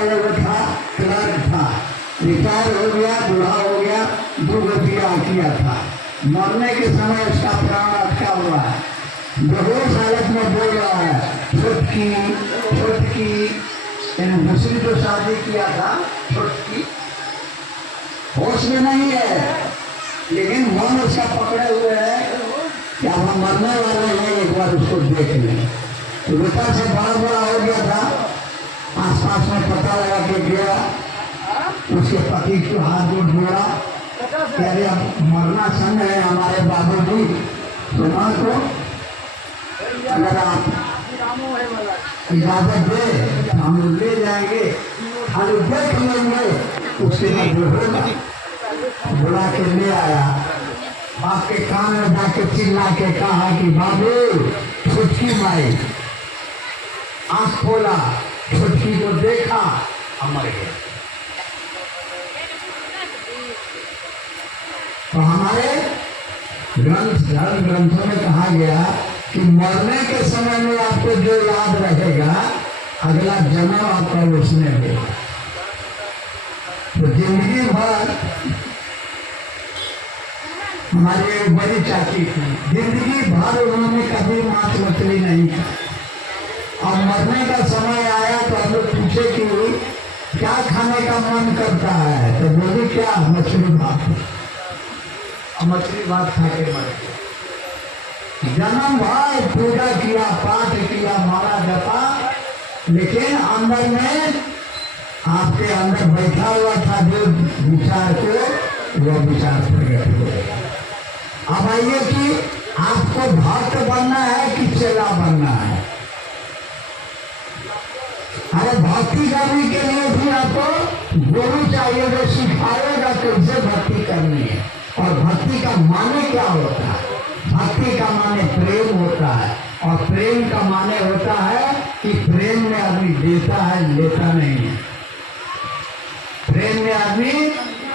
एगो था क्लर्क था, रिटायर हो गया, बूढ़ा हो गया, 2 रुपया किया था। मरने के समय उसका प्राण अटका हुआ है, बेहोश हालत में बोल रहा है, छोटकी छोटकी। दूसरी जो शादी किया था छोटकी, होश में नहीं है, लेकिन मन उसका पकड़े हुए है कि अब हम मरने वाले हैं, एक बार उसको देख लें। तो बेटा से बड़ा बड़ा हो गया था, आसपास में पता लगा के गया, उसके पति को हाथ जोड़ जोड़ा, अरे अब मरना समय है हमारे बाबूजी, तो मां को अगर आप इजाजत दे हम लोग ले जाएंगे, खाली देख लेंगे, उसके बाद जो होगा। बुला के ले आया, बाप के कान में जाके चिल्ला के कहा कि बाबू, छुटकी माई। आंख खोला, छुटकी को देखा, मर गया। तो हमारे धर्म ग्रंथों में कहा गया कि मरने के समय में आपको जो याद रहेगा, अगला जन्म आपका उसमें होगा। तो जिंदगी भर हमारी एक बड़ी चाची थी, जिंदगी भर उन्होंने कभी मांस मछली नहीं खाई। और मरने का समय आया तो हम लोग पूछे कि क्या खाने का मन करता है, तो बोली क्या, मछली भात। और मछली भात खा के मर गया। जन्म भर पूजा किया, पाठ किया, माला जपा, लेकिन अंदर में आपके अंदर बैठा हुआ था जो विचार को, वह विचार प्रकट हो गया। अब आइए कि आपको भक्त बनना है कि चेला बनना है। अरे भक्ति करने के लिए भी आपको गुरु चाहिए, जो सिखाएगा कैसे भक्ति करनी है। और भक्ति का माने क्या होता है? भक्ति का माने प्रेम होता है, और प्रेम का माने होता है कि प्रेम में आदमी देता है, लेता नहीं है। प्रेम में आदमी,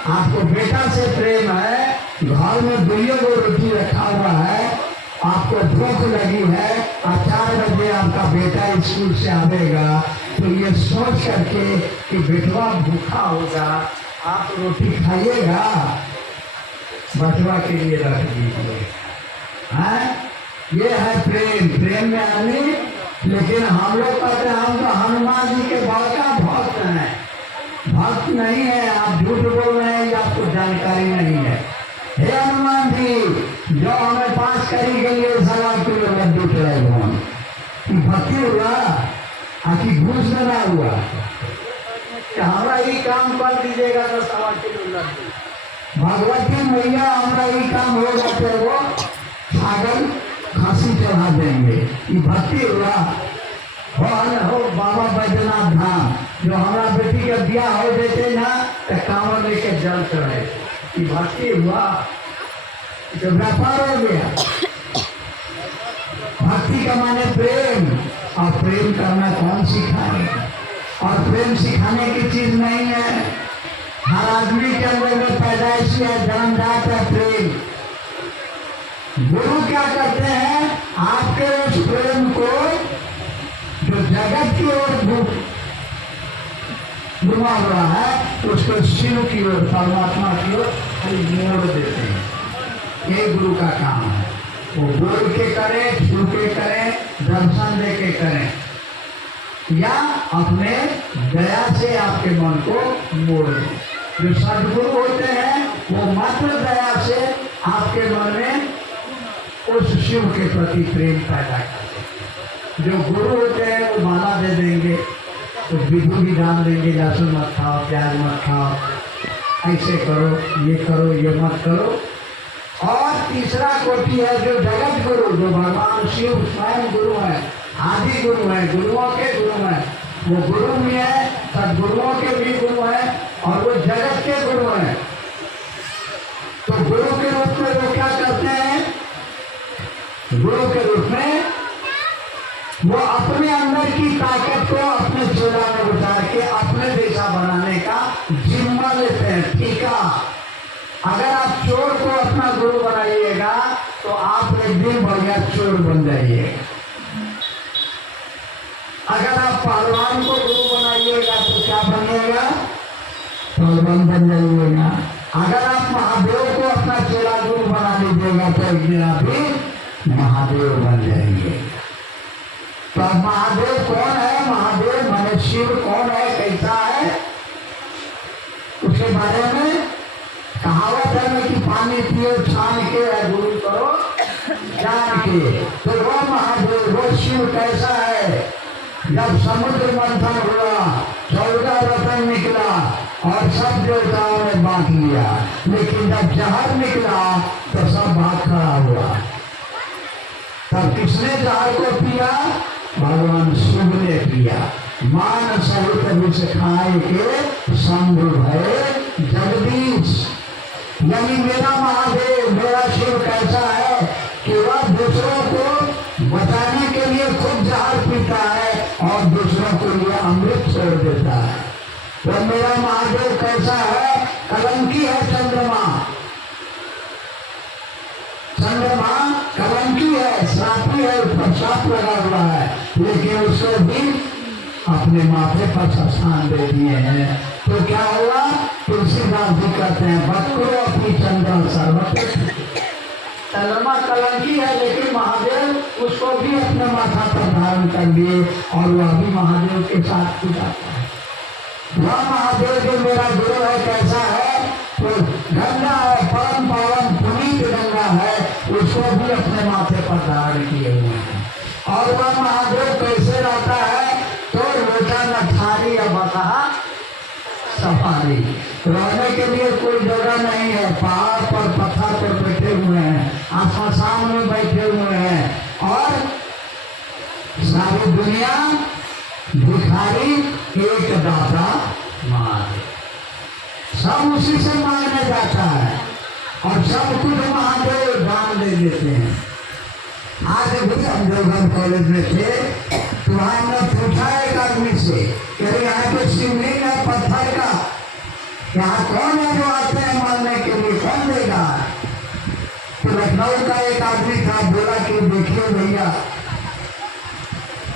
आपको बेटा से प्रेम है, घर में 2 रोटी रखा हुआ है, आपको भूख लगी है, 4 बजे आपका बेटा स्कूल से आवेगा, तो ये सोच करके कि बेटवा भूखा होगा, आप रोटी खाइएगा, बचवा के लिए रख दीजिए। ये है प्रेम। प्रेम में आदमी, लेकिन हम लोग कहते हैं हम तो हनुमान जी के बड़का भक्त हैं। भक्त नहीं है, आप झूठ बोल रहे हैं, आपको जानकारी नहीं है। हे हनुमान जी, जो हमें पास करी गई है 1.25 किलो लड्डू चढ़ाए भगवान, भक्ति हुआ, आखिर घूस देना हुआ कि हमारा ये काम कर दीजिएगा तो 1.25 किलो लड्डू। भगवती मैया हमारा ये काम हो जाते वो छागल खांसी चढ़ा देंगे, ये भक्ति हुआ। हो बाबा बैद्यनाथ धाम, जो हमारा बेटी का ब्याह हो जाते ना, तो कांवर लेके जल चढ़े, ये भक्ति हुआ। जो व्यापार हो गया। भक्ति का माने प्रेम, और प्रेम करना कौन सिखाए? और प्रेम सिखाने की चीज नहीं है। हर आदमी के अंदर में पैदाइश है, जन्मजात है प्रेम। गुरु क्या करते हैं? आपके उस प्रेम को जो जगत की ओर घुमा हुआ है, उसको शिव की ओर, परमात्मा की ओर मोड़ देते हैं। ये गुरु का काम है। वो बोल के करे, छू के करे, दर्शन दे के करें, या अपने दया से आपके मन को मोड़ दें। जो सदगुरु होते हैं वो मात्र दया से आपके मन में उस शिव के प्रति प्रेम पैदा करते हैं। जो गुरु होते हैं वो माला दे देंगे, तो विधु भी डाल देंगे, लहसुन मत खाओ, प्याज मत खाओ, ऐसे करो, ये मत करो। और तीसरा कोटि है जो जगत गुरु, जो भगवान शिव स्वयं गुरु है, आदि गुरु है, गुरुओं के गुरु है। वो गुरु भी है, सदगुरुओं के भी गुरु है, और वो जगत के गुरु है। तो गुरु के रूप में वो क्या करते हैं? गुरु के रूप में वो अपने अंदर की ताकत को अपने चेला में उतार के अपने जैसा बनाने का जिम्मा लेते हैं, ठीका। अगर आप चोर को अपना गुरु बनाइएगा तो आप एक दिन बढ़िया चोर बन जाइएगा। अगर आप पहलवान को गुरु बनाइएगा तो क्या पहलवान बन जाइए ना। अगर आप महादेव को अपना चेला गुरु बना लीजिएगा तो एक दिन आप भी महादेव बन जाएंगे। तो अब महादेव कौन है? महादेव माने शिव कौन है, कैसा है, उसके बारे में कहावत है कि पानी पियो छान के या गुरु करो जान के। तो वो महादेव, वो शिव कैसा है? जब समुद्र मंथन हुआ, 14 रतन निकला और सब देवताओं ने बांट लिया, लेकिन जब जहर निकला तो सब भाग खड़ा हुआ। तब किसने जहर को पिया? भगवान शिव ने पिया। मान सहित विष खाए के शंभु भय जगदीश। यानी मेरा महादेव, मेरा शिव कैसा है कि वह दूसरों को बचाने के लिए खुद जहर पीता है और दूसरों को लिए अमृत छोड़ देता है। तो मेरा महादेव कैसा है? कलंकी है चंद्रमा, चंद्रमा कलंकी है, श्रापी है, ऊपर श्राप लगा हुआ है, लेकिन उसको भी अपने माथे पर स्थान दे दिए हैं। तो क्या हुआ? तुलसीदास जी कहते हैं बकरो अपनी चंद्र सर्वत्र। चंद्रमा कलंकी है, लेकिन महादेव उसको भी अपने माथा पर धारण कर लिए और वह भी महादेव के साथ पूजाता है। वह महादेव जो मेरा गुरु है कैसा है? तो गंगा है, परम पावन पुनीत गंगा है, उसको भी अपने माथे पर धारण किए हुए हैं। और वह महादेव कैसे रहता है? तो लोटा नठारी या बता सफारी, रहने के लिए कोई जगह नहीं है। पहाड़ पर पत्थर पर बैठे हुए हैं, आसमान में बैठे हुए हैं और सारी दुनिया भिखारी एक दाता मांगे, सब उसी से मांगने जाता है और सब कुछ महादेव दान दे देते हैं। आज भी हम देवघर कॉलेज में थे तो हमने पूछा एक आदमी से कि यहाँ पे शिवलिंग है पत्थर का, यहाँ कौन है जो आते हैं मानने के लिए, कौन देगा? तो लखनऊ का एक आदमी था, बोला कि देखिए भैया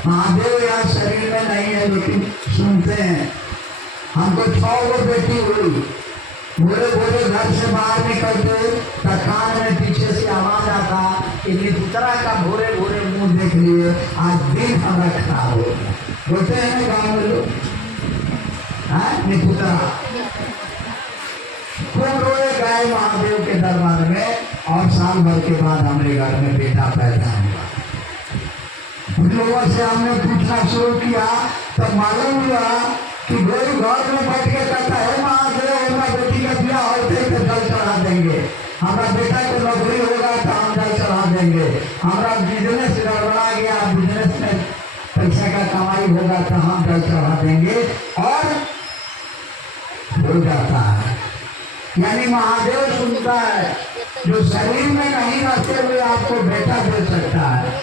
महादेव यहाँ शरीर में नहीं है, लेकिन सुनते हैं। हमको 6 बेटी हुई, बोले बोले घर से बाहर निकलते तो कान में पीछे से आवाज आता कि निपुतरा का भोरे भोरे मुंह देख लिए, आज दिन हमारा खराब हो गया। बोलते हैं ना गाँव में लोग, निपुतरा खूब रोए गए महादेव के दरबार में और साल भर के बाद हमारे घर में बेटा पैदा हुआ। लोगों से हमने पूछना शुरू किया तब मालूम हुआ कि कोई घर में बैठ के कहता है महादेव हमारा बेटी का ब्याह होते तो जल चढ़ा देंगे, हमारा बेटा को नौकरी होगा तो हम जल चढ़ा देंगे, हमारा बिजनेस गड़बड़ा गया, बिजनेस में पैसा का कमाई होगा तो हम जल चढ़ा देंगे, और हो जाता है। यानी महादेव सुनता है, जो शरीर में नहीं रहते हुए आपको बेटा दे सकता है,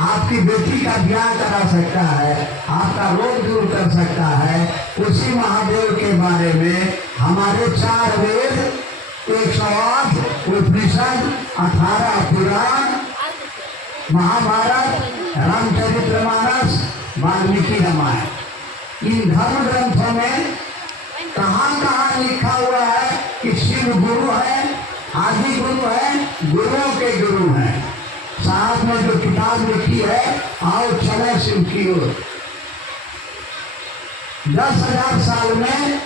आपकी बेटी का ब्याह करा सकता है, आपका रोग दूर कर सकता है, उसी महादेव के बारे में हमारे 4 वेद, 108 उपनिषद, 18 पुराण, महाभारत, रामचरितमानस, वाल्मीकि रामायण, इन धर्म ग्रंथों में कहाँ लिखा हुआ है कि शिव गुरु है, आदि गुरु है, गुरुओं के गुरु हैं। साथ में जो किताब लिखी है आओ चले शिव की ओर, 10,000 साल में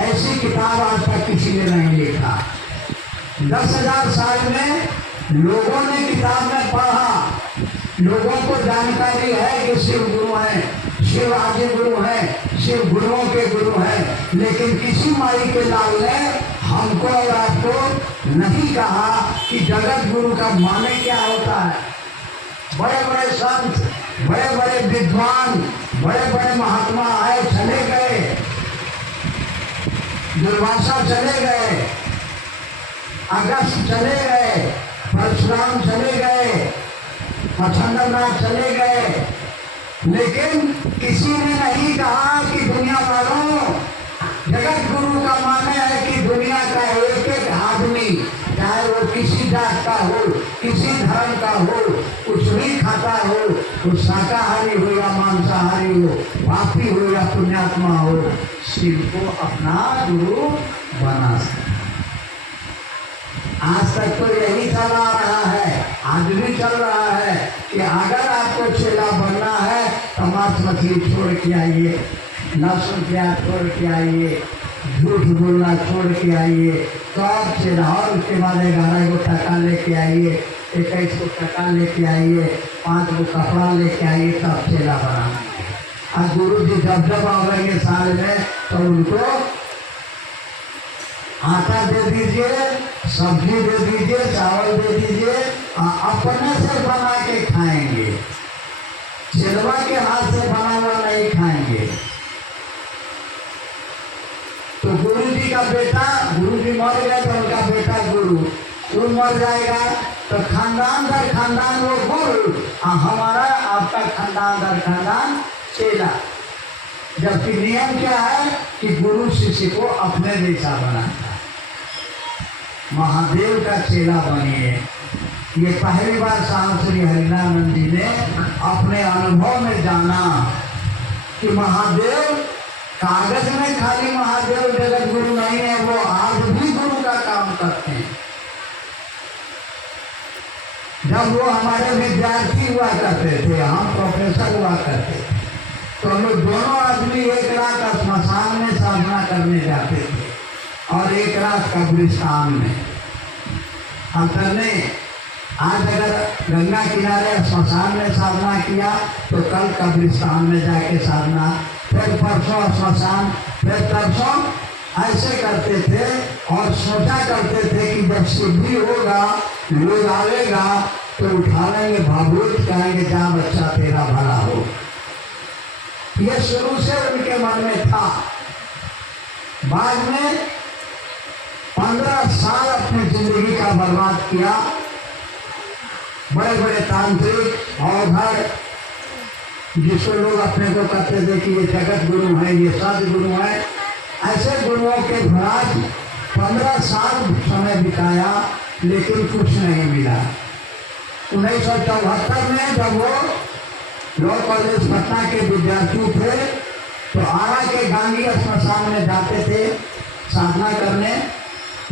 ऐसी किताब आज तक किसी ने नहीं लिखा। 10,000 साल में लोगों ने किताब में पढ़ा, लोगों को जानकारी है कि शिव गुरु हैं, शिव आदि गुरु हैं, शिव गुरुओं के गुरु हैं, लेकिन किसी माई के लाल ने हमको और आपको नहीं कहा कि जगत गुरु का माने क्या होता है। बड़े बड़े संत, बड़े बड़े विद्वान, बड़े बड़े महात्मा आए चले गए, दुर्वासा चले गए, अगस्त चले गए, परशुराम चले गए, मच्छंद्रनाथ चले गए, लेकिन किसी ने नहीं कहा कि दुनिया वालों जगत गुरु का माने है कि दुनिया का एक एक आदमी, चाहे वो किसी जात का हो, किसी धर्म का हो, कुछ भी खाता हो, वो शाकाहारी हो या मांसाहारी हो, पापी हो या पुण्यात्मा हो, शिव को अपना गुरु बना सकते। आज तक तो यही चल आ रहा है, आज भी चल रहा है कि अगर आपको चेला बनना है तो मांस मछली छोड़ के आइए, लहसुन प्याज छोड़ के आइए, झूठ बोलना छोड़ के आइए, सब चेला। और उसके बाद 11 टका लेके आइए, 21 टका लेके आइए, 5 कपड़ा लेके आइए, तब चेला बनाना। आज गुरु जी जब आवेंगे साल में तो उनको आटा दे दीजिए, सब्जी दे दीजिए, चावल दे दीजिए, अपने से बना के खाएंगे, चेलवा के हाथ से बना हुआ नहीं खाएंगे। तो गुरु जी का बेटा, गुरु जी मर गया तो उनका बेटा गुरु, वो मर जाएगा तो खानदान दर खानदान वो गुरु, हमारा आपका खानदान दर खानदान चेला। जबकि नियम क्या है कि गुरु शिष्य को अपने जैसा बनाता है। महादेव का चेला बनिए। ये पहली बार साहब श्री हरिनानंद जी ने अपने अनुभव में जाना कि महादेव कागज में खाली महादेव जगत गुरु नहीं है, वो आज भी गुरु का काम करते हैं। जब वो हमारे विद्यार्थी हुआ करते थे, हम प्रोफेसर हुआ करते थे, तो हम लोग दोनों आदमी एक रात श्मशान में साधना करने जाते थे और एक रात कब्रिस्तान में। हम करने आज अगर गंगा किनारे श्मशान में साधना किया तो कल कब्रिस्तान में जाके साधना, फिर परसों श्मशान, फिर परसों, ऐसे करते थे। और सोचा करते थे कि जब सिद्धि होगा, लोग आवेगा तो उठा लेंगे, भागवत कहेंगे, जा बच्चा तेरा भला हो। ये शुरू से उनके मन में था। बाद में 15 साल अपनी जिंदगी का बर्बाद किया। बड़े बड़े तांत्रिक और घर जिसको लोग अपने को कहते थे कि ये जगत गुरु है, ये सदगुरु है, ऐसे गुरुओं के भराज 15 साल समय बिताया, लेकिन कुछ नहीं मिला। 1974 में जब वो लॉ कॉलेज पटना के विद्यार्थी थे तो आरा के गांधी श्मशान में जाते थे साधना करने।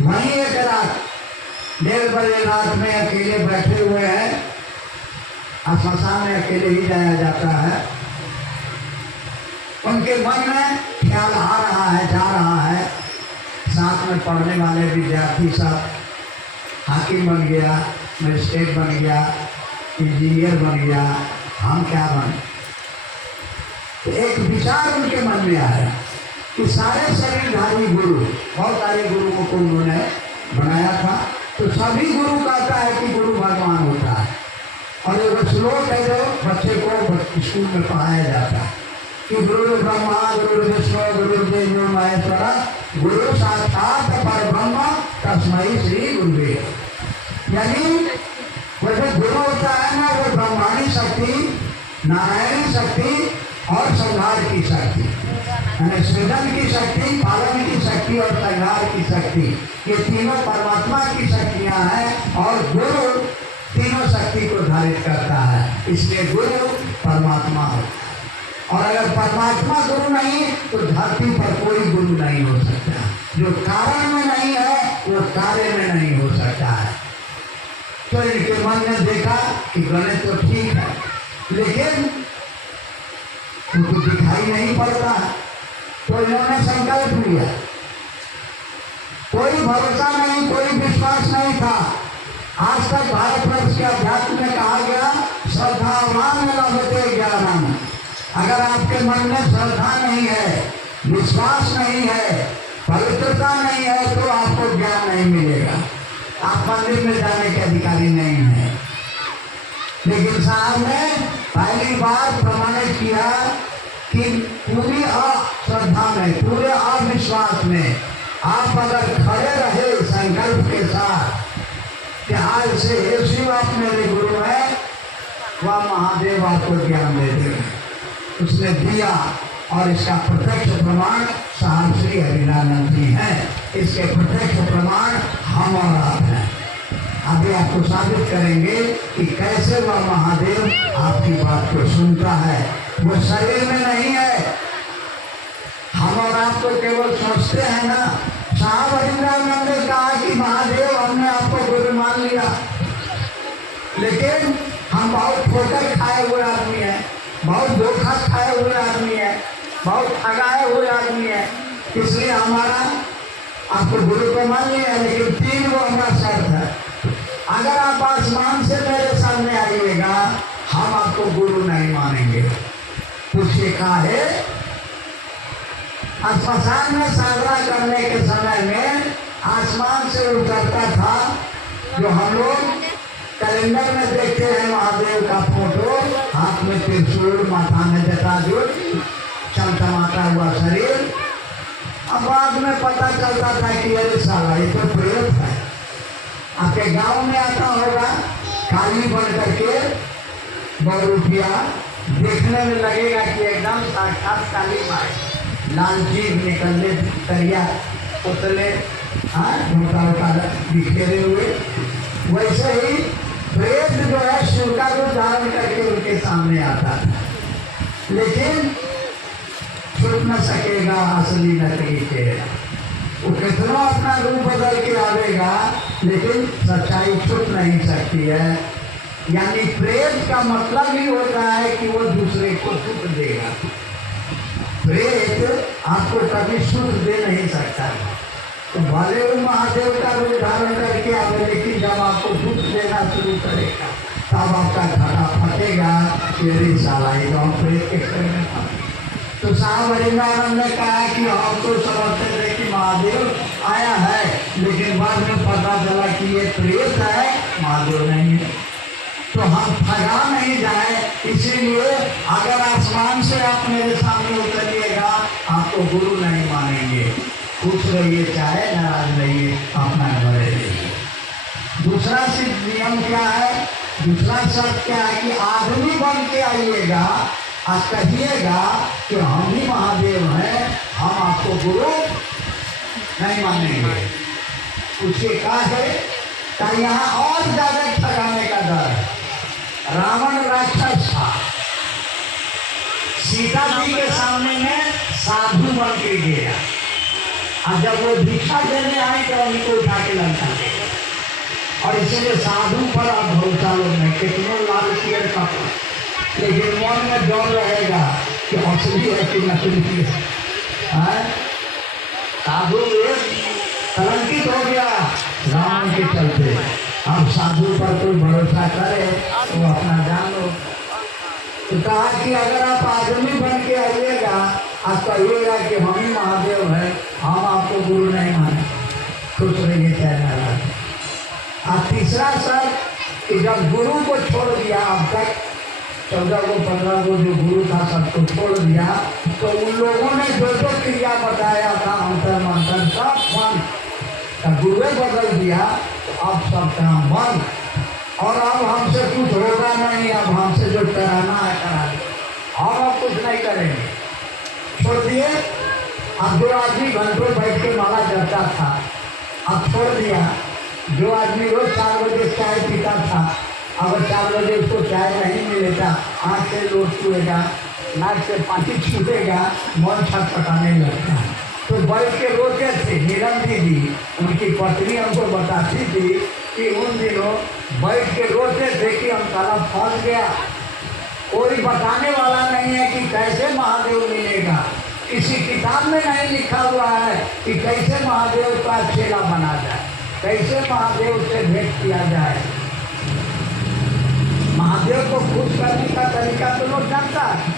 वहीं एक रात 1:30 बजे रात में अकेले बैठे हुए हैं, श्मशान में अकेले ही जाया जाता है। उनके मन में ख्याल आ रहा है, जा रहा है, साथ में पढ़ने वाले विद्यार्थी सब हाकिम बन गया, मजिस्ट्रेट बन गया, इंजीनियर बन गया, हम क्या बने। तो एक विचार उनके मन में आया कि सारे शरीरधारी गुरु, बहुत सारे गुरुओं को उन्होंने बनाया था, तो सभी गुरु कहता है कि गुरु भगवान होता है। और एक श्लोक है जो बच्चे को स्कूल में पढ़ाया जाता है कि गुरु ब्रह्मा गुरु विष्णु गुरु देव महेश्वरा गुरु साक्षात परब्रह्म तस्मै श्री गुरुवे। यानी वो जो गुरु होता है ना, वो ब्रह्मांडी शक्ति, नारायणी शक्ति और संहार की शक्ति, यानी सृजन की शक्ति, पालन की शक्ति और संहार की शक्ति, ये तीनों परमात्मा की शक्तियां हैं। और गुरु तीनों शक्ति को धारित करता है, इसलिए गुरु परमात्मा होता है। और अगर परमात्मा गुरु नहीं तो धरती पर कोई गुरु नहीं हो सकता। जो कारण में नहीं है वो कार्य में नहीं हो सकता है। तो इनके मन ने देखा कि गणित तो ठीक है, लेकिन उनको दिखाई नहीं पड़ता, तो इन्होंने संकल्प लिया। कोई भरोसा नहीं, कोई विश्वास नहीं था। आज तक भारतवर्ष के अध्यात्म में कहा गया श्रद्धावान लभते ज्ञानम। अगर आपके मन में श्रद्धा नहीं है, विश्वास नहीं है, पवित्रता नहीं है, तो आपको ज्ञान नहीं मिलेगा, आप मंदिर में जाने के अधिकारी नहीं है। लेकिन साहब ने पहली बार प्रमाणित किया कि पूरी अश्रद्धा में, पूरे अविश्वास में आप अगर खड़े रहे संकल्प के साथ कि आज से हे शिव आप मेरे गुरु हैं, वह महादेव आपको ज्ञान दे देगा। उसने दिया और इसका प्रत्यक्ष प्रमाण साहब श्री हरिनानंद जी हैं। इसके प्रत्यक्ष प्रमाण हम और आप हैं। अभी आपको साबित करेंगे कि कैसे वह महादेव आपकी बात को सुनता है, वो शरीर में नहीं है। हम और आप तो केवल सोचते हैं ना। साहब हरिंद्रानंद ने कहा कि महादेव हमने आपको गुरु मान लिया, लेकिन हम बहुत ठोकर खाए हुए आदमी हैं, बहुत धोखा खाए हुए आदमी हैं, बहुत ठगाए हुए आदमी हैं, इसलिए हमारा आपको गुरु को मान लिया। लेकिन 3 वो हमारा शर्त है, अगर आप आसमान से मेरे सामने आइएगा हम आपको गुरु नहीं मानेंगे। पूछिए कहा है? स्मशान में साधना करने के समय में आसमान से उतरता था, जो हम लोग कैलेंडर में देखते हैं महादेव का फोटो, हाथ में त्रिशूल, माथा में जटाजूट, चमचमाता हुआ शरीर। अब बाद में पता चलता था कि अरे साला ये तो प्रेत है। आपके गांव में आता होगा काली बन करके बहुरूपिया, देखने में लगेगा कि एकदम साक्षात काली माई, लाल जीभ निकलने, करिया पुतले, मोटा बिखेरे हुए। वैसे ही प्रेत जो है शिव का रूप धारण करके उनके सामने आता था, लेकिन छुप न सकेगा असली नकली चेहरा। वो कितना अपना रूप बदल के आवेगा, लेकिन सच्चाई छुप नहीं सकती है। यानी प्रेत का मतलब ही होता है कि वो दूसरे को सुख देगा। प्रेत आपको कभी सुख दे नहीं सकता। तो भले वो महादेव का रूप धारण करके आवे, लेकिन जब आपको दुख देना शुरू करेगा तब आपका घटा फटेगा। तेरी साला गाँव प्रेत के करने था। तो साहब हरिंद्रानंद ने कहा कि हम तो समझते थे कि महादेव आया है, लेकिन बाद में पता चला कि ये प्रेत है, महादेव नहीं है। तो हम ठगा नहीं जाए, इसीलिए अगर आसमान से आप मेरे सामने उतरिएगा आपको गुरु नहीं मानेंगे। खुश रहिए चाहे नाराज रहिए, अपना घर रहिए। दूसरा सिर्फ नियम क्या है? दूसरा शर्त क्या है कि आदमी बन के आइएगा और कहिएगा कि हम ही महादेव हैं, हम आपको गुरु नहीं मानेंगे। उसके कहा है कि यहाँ और ज्यादा ठगाने का डर है। रावण राक्षस था, सीता जी के सामने में साधु बन के गया, और जब वो भिक्षा देने आए तो उनको उठा के लंका दे। और इसलिए साधु पर अब भरोसा लोग नहीं, कितनों लाल किए कपड़ा, लेकिन मन में डर रहेगा कि असली है कि नकली है। साधु कलंकित हो गया रावण के चलते। अब साधु पर कोई भरोसा करे तो अपना जान लो। तो कहा कि अगर आप आदमी बन के आइएगा आप कहिएगा कि हम ही महादेव हैं, हम आपको गुरु नहीं माने, खुश रहिए चाहे नाराज। और तीसरा शर्त कि जब गुरु को छोड़ दिया, अब तक 14 को 15 को जो गुरु था सबको छोड़ दिया, तो उन लोगों ने जो जो क्रिया बताया था अंतर मंथन सब बंद, गुरुए बदल दिया, तो अब सब काम बंद। और अब हमसे कुछ होगा नहीं, अब हमसे जो कराना है करा दे, अब कुछ नहीं करेंगे, छोड़ दिए। अब जो आदमी घंटों बैठ के माला जपता था अब छोड़ दिया। जो आदमी रोज 4 बजे चाय पीता था, अगर 4 बजे उसको चाय नहीं मिलेगा, आँख से लोट छूएगा, नाक से पानी छूटेगा, मन छटपटाने लगता है। तो बैठ के रोते थे। नीलम दीदी उनकी पत्नी हमको बताती थी कि उन दिनों बैठ के रोते थे कि हम साला फंस गया, कोई बताने वाला नहीं है कि कैसे महादेव मिलेगा। किसी किताब में नहीं लिखा हुआ है कि कैसे महादेव का चेला बना जाए, कैसे महादेव से भेंट किया जाए। महादेव को खुश करने का तरीका तो लोग जानता है।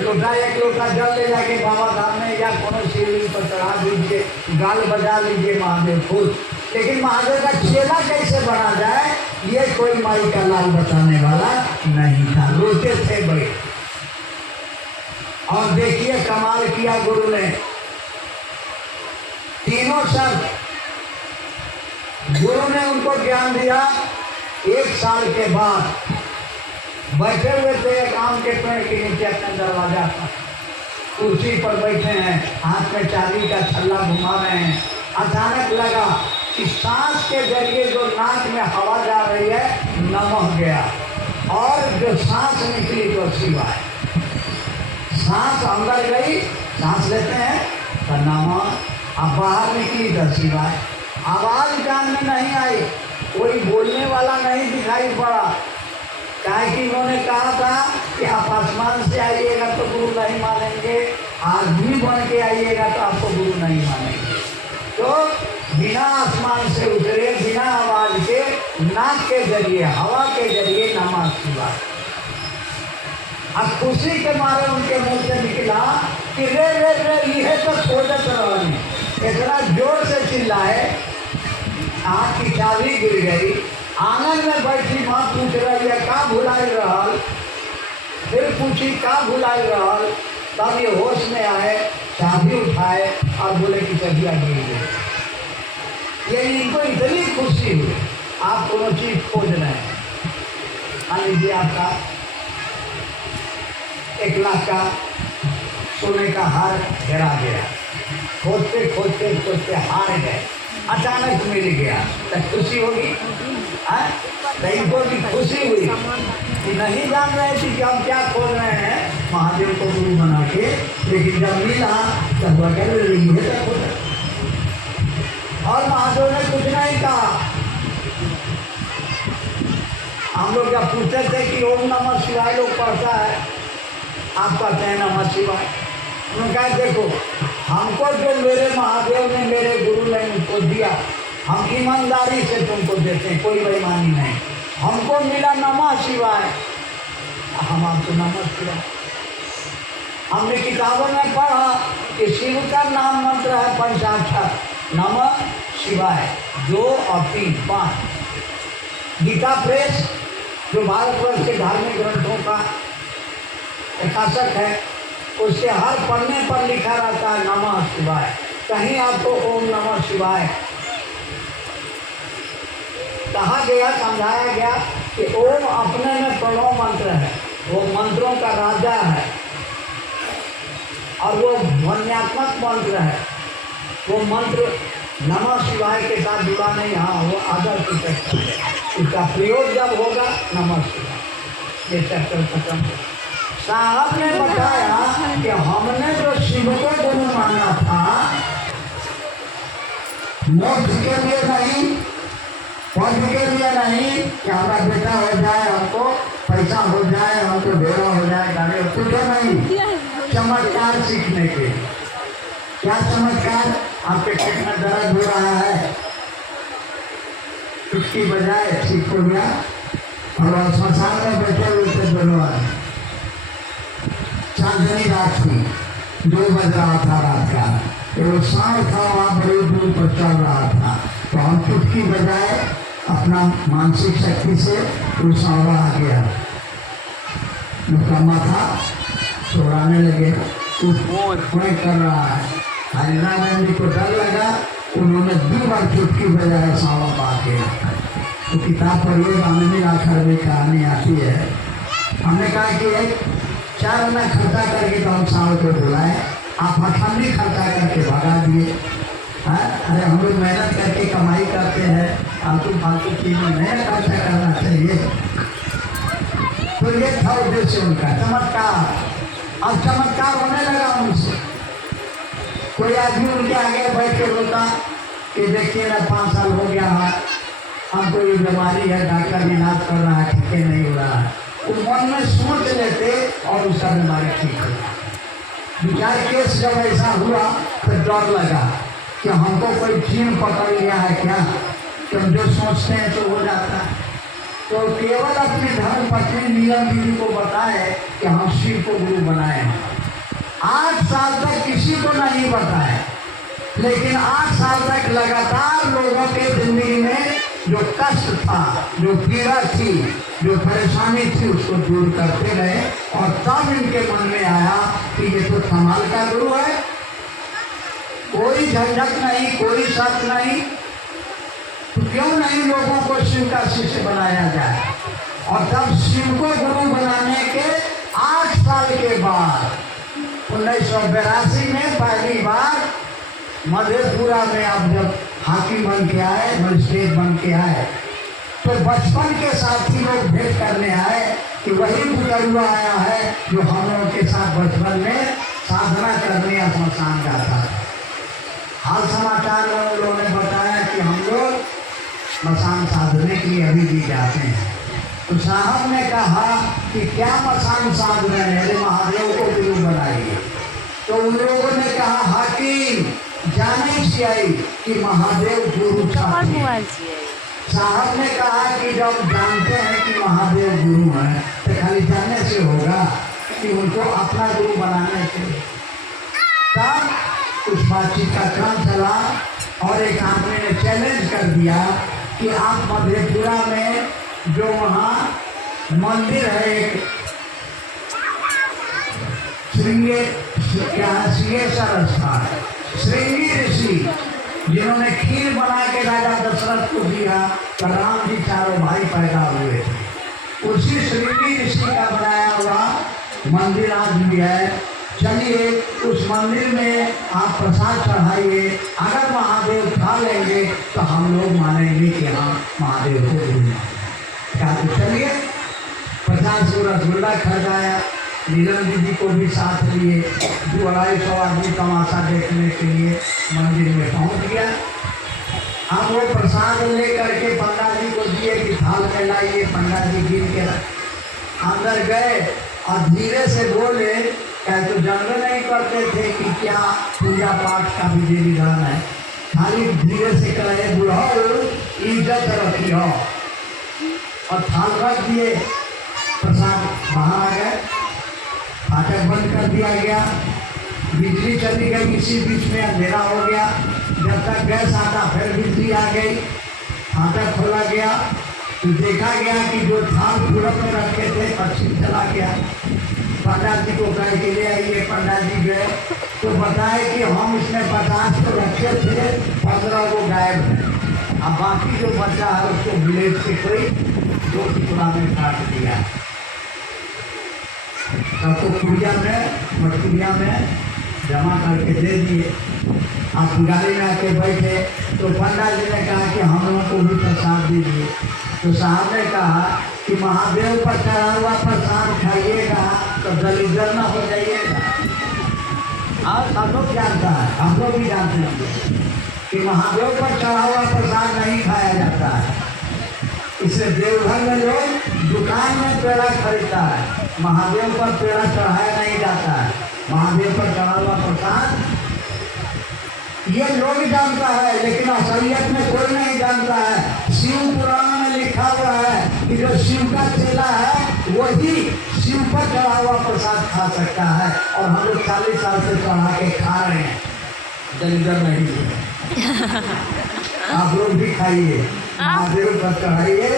लोटा एक लोटा जल ले जाके बाबा धाम में या कोनो शिवलिंग पर चढ़ा दीजिए, गाल बजा लीजिए, महादेव खुश। लेकिन महादेव का चेला कैसे बना जाए ये कोई माई का लाल बताने वाला नहीं था। रोते थे भाई। और देखिए कमाल किया गुरु ने, तीनों शब्द गुरु ने उनको ज्ञान दिया। 1 साल के बाद बैठे हुए थे एक आम के पेड़ के नीचे अपने दरवाजा पर, कुर्सी पर बैठे हैं, हाथ में चांदी का छल्ला घुमा रहे हैं। अचानक लगा कि सांस के जरिए जो नाक में हवा जा रही है नमक गया, और जो सांस निकली तो शिवाय। सांस अंदर गई, सांस लेते हैं तो नमः, अब बाहर निकली तो शिवाय। आवाज कान में नहीं आई, कोई बोलने वाला नहीं दिखाई पड़ा, काहे कि उन्होंने कहा था कि आप आसमान से आइएगा तो गुरु नहीं मानेंगे, आदमी बन के आइएगा तो आपको गुरु नहीं मानेंगे। तो बिना आसमान से उतरे, बिना आवाज के, नाक के जरिए, हवा के जरिए नमः शिवाय। अब खुशी के मारे उनके मुंह से निकला कि रे रे रे यह तो खोजत रहनी। इतना जोर से चिल्लाए, आँख की चाबी गिर गई। आंगन में बैठी माँ पूछ रही है का भुलाई रहल, फिर पूछी का भुलाई रहल, तब ये होश में आए, चाबी उठाए और बोले कि चबिया गिर गई। ये इनको इतनी खुशी हुई, आप कोनो चीज खोज रहे हैं, मान लीजिए आपका 1 लाख का सोने का हार गिरा गया, खोजते खोजते खोजते हार गए, अचानक मिल गया तो खुशी होगी। तो इनको भी खुशी हुई कि नहीं जान रहे थे कि हम क्या खोज रहे हैं महादेव को गुरु बना के, लेकिन जब मिला तब वह कह रही है तो खोज। और महादेव ने कुछ नहीं कहा। हम लोग जब पूछते थे कि ओम नमः शिवाय लोग पढ़ता है, आप कहते हैं नमः शिवाय। उन्होंने कहा देखो, हमको जो मेरे महादेव ने, मेरे गुरु ने उनको दिया, हम ईमानदारी से तुमको देते हैं, कोई बेईमानी नहीं। हमको मिला नमः शिवाय, हम आपको नमः शिवाय। हमने किताबों में पढ़ा कि शिव का नाम मंत्र है पंचाक्षर, नमः शिवाय, 2 और 3, 5। गीता प्रेस जो भारतवर्ष के धार्मिक ग्रंथों का प्रकाशक है, उसके हर पन्ने पर लिखा रहता है नमः शिवाय। कहीं आपको ओम नमः शिवाय कहा गया, समझाया गया कि ओम अपने में प्रणव मंत्र है, वो मंत्रों का राजा है और वो ध्वन्यात्मक मंत्र है। वो मंत्र नमः शिवाय के साथ जुड़ा नहीं, हाँ वो आदर की चैप्टर है, उसका प्रयोग जब होगा नमः शिवाय, ये चैप्टर खत्म। साहब ने बताया कि हमने जो शिव को गुरु माना था, मोक्ष के लिए नहीं, पद के लिए नहीं कि हमारा बेटा हो जाए, हमको पैसा हो जाए, हमको ढेरा हो जाए, गाड़ी हो, कुछ नहीं, चमत्कार सीखने के। क्या चमत्कार? आपके पेट में दर्द हो रहा है, चुटकी बजाए ठीक हो गया, और श्मशान में बैठे हुए थे दोनों आदमी। चांदनी रात थी, 2 बज रहा था रात का, वो सांड था वहाँ बड़ी दूर पर चल रहा था, तो हम चुटकी बजाए अपना मानसिक शक्ति से, वो सांवरा आ गया, उसका माथा चौड़ाने लगे, उसमें कर रहा है। हरिनाथ गांधी को डर लगा, उन्होंने 2 बार चुटकी बजाया, सांवरा पा गया। तो किताब पढ़िए, रामनी आखिर में कहानी आती है। हमने कहा कि 4 आना खर्चा करके तो हम सांवरे को बुलाए, आप अठन्नी खर्चा करके भगा दिए। अरे हम लोग मेहनत करके कमाई करते हैं, फालतू चीज़ें नहीं खर्चा करना चाहिए। तो ये था उद्देश्य उनका, चमत्कार। अब चमत्कार होने लगा उनसे। कोई आदमी उनके आगे बैठ के बोलता कि देखिए ना 5 साल हो गया है, हमको ये बीमारी है, डॉक्टर इलाज कर रहा है, ठीक नहीं हो रहा है। वो मन में सोच लेते और उसका बीमारी ठीक हो जाए। 2-4 केस जब ऐसा हुआ तो डर लगा कि हमको कोई चीन पकड़ लिया है क्या, तो जो सोचते हैं तो हो जाता है। तो केवल अपनी धर्म पत्नी नीलम दीदी को बताए कि हम शिव को गुरु बनाए हैं। 8 साल तक किसी को नहीं बताए, लेकिन 8 साल तक लगातार लोगों के जिंदगी में जो कष्ट था, जो पीड़ा थी, जो परेशानी थी, उसको दूर करते रहे। और तब इनके मन में आया कि ये तो कमाल का गुरु है, कोई झंझट नहीं, कोई शर्त नहीं, तो क्यों नहीं लोगों को शिव का शिष्य बनाया जाए। और तब शिव को गुरु बनाने के 8 साल के बाद 1982 में पहली बार मधेपुरा में अब जब हाकिम बन के आए, मजिस्ट्रेट बन के आए, तो बचपन के साथी लोग भेंट करने आए कि वही बुजुर्ग आया है जो हम लोगों के साथ बचपन में साधना करने या स्मशान जाता है। हाल समाचार में उन लोगों ने बताया कि हम लोग स्मशान साधने के लिए अभी भी जाते हैं। तो साहब ने कहा कि क्या मसान साध रहे हैं, अरे महादेव को गुरु बनाइए। तो उन लोगों ने कहा हाकिम जाने चाहिए कि महादेव गुरु चाहिए। साहब ने कहा कि जब जानते हैं कि महादेव गुरु हैं तो खाली जानने से होगा कि उनको अपना गुरु बनाने के लिए। तब उस बातचीत का क्रम चला और एक आदमी ने चैलेंज कर दिया कि आप मधेपुरा में जो वहाँ मंदिर है एक श्रृंगेश्वर स्थान, श्रृंगी ऋषि जिन्होंने खीर बना के राजा दशरथ को दिया तो राम जी चारों भाई पैदा हुए थे। उसी श्रृंगी ऋषि का बनाया हुआ मंदिर आज भी है। चलिए उस मंदिर में आप प्रसाद चढ़ाइए, अगर महादेव खा लेंगे तो हम लोग मानेंगे कि हाँ महादेव को गुरु क्या। तो चलिए 50 रसगुल्ला खरीदाया, नीलम दीदी को भी साथ लिए, 200-250 आदमी तमाशा देखने के लिए मंदिर में पहुंच गया। हम वो प्रसाद ले करके पंडा जी को दिए कि थाल में लाइए। पंडा जी गिन के अंदर गए और धीरे से बोले, क्या तो जानवे नहीं करते थे कि क्या पूजा पाठ का विधि विधान है। खाली धीरे से कहे बुढ़ाओ इज्जत रखी हो, और थाल रख दिए। प्रसाद बाहर आ गए, फाटक बंद कर दिया गया, बिजली चली गई, इसी बीच में अंधेरा हो गया। जब तक गैस आता फिर बिजली आ गई, फाटक खोला गया तो देखा गया कि जो थाल पूरब में रखे थे पश्चिम चला गया। पंडा जी को कह के ले आइए। पंडा जी गए तो बताए कि हम इसमें 50 तो रखे थे, 15 वो गायब है। अब बाकी जो बचा है उसको विलेज से कोई 2 टुकड़ा में काट दिया, सबको पुड़िया में मटकुड़िया में जमा करके दे दिए। आप गाड़ी में आके बैठे तो पंडा जी ने कहा कि हम लोगों को भी प्रसाद दीजिए। तो साहब ने कहा कि महादेव पर चढ़ा हुआ प्रसाद खाइएगा तो दलिदर न हो जाइएगा। और सब लोग जानता है, हम लोग भी जानते हैं कि महादेव पर चढ़ा हुआ प्रसाद नहीं खाया जाता है। इसलिए देवघर में लोग दुकान में पेड़ा खरीदता है, महादेव पर पेड़ा चढ़ाया नहीं जाता है। महादेव पर चढ़ा हुआ प्रसाद ये लोग जानता है, लेकिन असलियत में कोई नहीं जानता है। शिव पुराण में लिखा हुआ है कि जो शिव का चेला है वही शिव पर चढ़ा हुआ प्रसाद खा सकता है, और हम लोग 40 साल से चढ़ा के खा रहे हैं, दलिदर नहीं है। आप लोग भी खाइए, महादेव पर चढ़ाइए,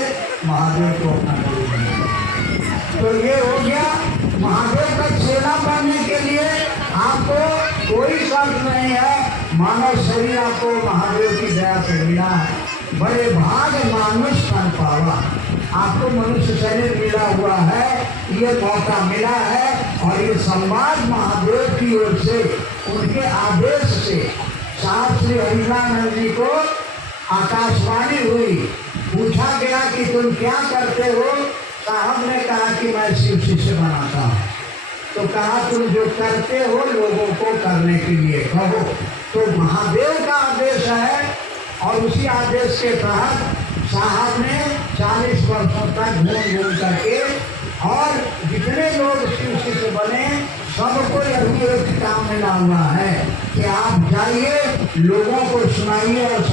महादेव को अपना गुरु बनाइए। तो ये हो गया। महादेव का चेला बनने के लिए आपको कोई शर्त नहीं है, मानव शरीर आपको महादेव की दया से मिला है। बड़े भाग मानुष तन पावा, आपको मनुष्य शरीर मिला हुआ है, ये मौका मिला है। और ये संवाद महादेव की ओर से, उनके आदेश से साहब श्री हरिनानंद जी को आकाशवाणी हुई, पूछा गया कि तुम क्या करते हो। साहब ने कहा कि मैं शिव शिष्य बनाता हूँ। तो कहा तुम जो करते हो लोगों को करने के लिए कहो। तो महादेव का आदेश है, और उसी आदेश के तहत साहब ने 40 वर्षों तक घूम करके, और जितने लोग शिव शिष्य बने सबको अभी एक काम मिला हुआ है कि आप जाइए, लोगों को सुनाइए और